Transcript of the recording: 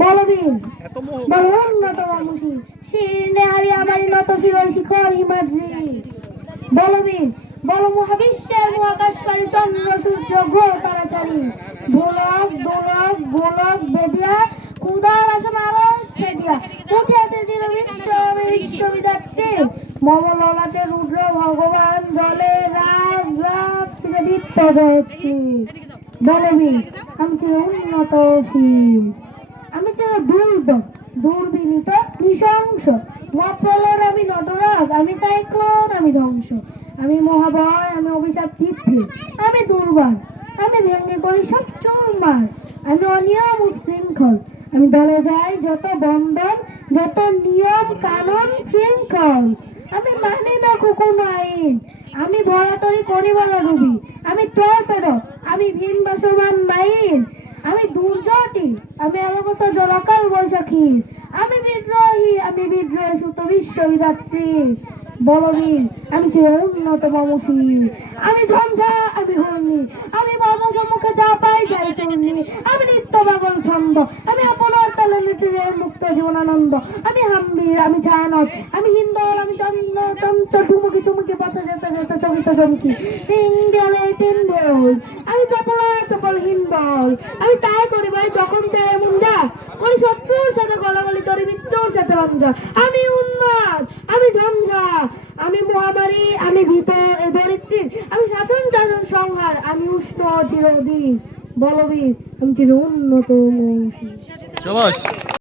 বলবীর বল উন্নত মুশি শিরনে হারি আমার নত শিরই শিখর হিমাদ্রি বলবীর বল মহাবিশ্বের মহাকাশচারী চন্দ্র সূর্য গ্রহ তারাচারী ভোলক দোলক গোলক বেদিয়া কুদার আসন আরস ছেদিয়া উঠিয়াতে চির বিশ্ববিদাত্রী মম ললাটে রুদ্র ভগবান জলে রাজ রাজ থেকে দীপ্ত জয়ত্রী বলবীর আমি চির উন্নতশীল আমি চির দুর্বিনীত নৃশংস মহাপ্রলয়ের আমি নটরাজ আমি সাইক্লোন আমি ধ্বংস আমি মহাভয় আমি অভিশাপ তিথি আমি দুর্বার আমি ভেঙে করি সব চুরমার আমি অনিয়ম উশৃঙ্খল আমি দলে যাই যত বন্ধন যত নিয়ম কানুন শৃঙ্খল আমি মানি না কোনো আইন আমি ভরাতরি করিবার রুবি আমি টর্পেডো আমি ভিন বাসমান মাইন আমি দুর্জটি আমি আলোকত জলকাল বৈশাখী আমি বিদ্রোহী সুত বিশ্ববিদাত্রী বলবীর আমি চির উন্নত মমশীল আমি ঝঞ্ঝা আমি ঘূর্ণি আমি বাধা সম্মুখে যা পাই যাই চূর্ণি আমি নিত্য পাগল ছন্দ আমি আপনার তালে নিচে মুক্ত জীবনানন্দ আমি হাম্বির আমি ছায়ানট আমি হিন্দল আমি চন্দ্র চঞ্চল ঠুমুকি চুমুকি পথে যেতে যেতে চকিত চমকি ইন্ডিয়ালে টিম্বল আমি চপল হিন্দল আমি তাই করি ভাই যখন চাই এমন যা করি শত্রুর সাথে গলাগলি করি মৃত্যুর সাথে রঞ্জা আমি উন্মাদ আমি ঝঞ্ঝা আমি মহামারী আমি ভীত ধরিত্রী আমি শাসন সংহার আমি উষ্ণ চিরদিন বলবীর আমি চির উন্নত মৌসুমী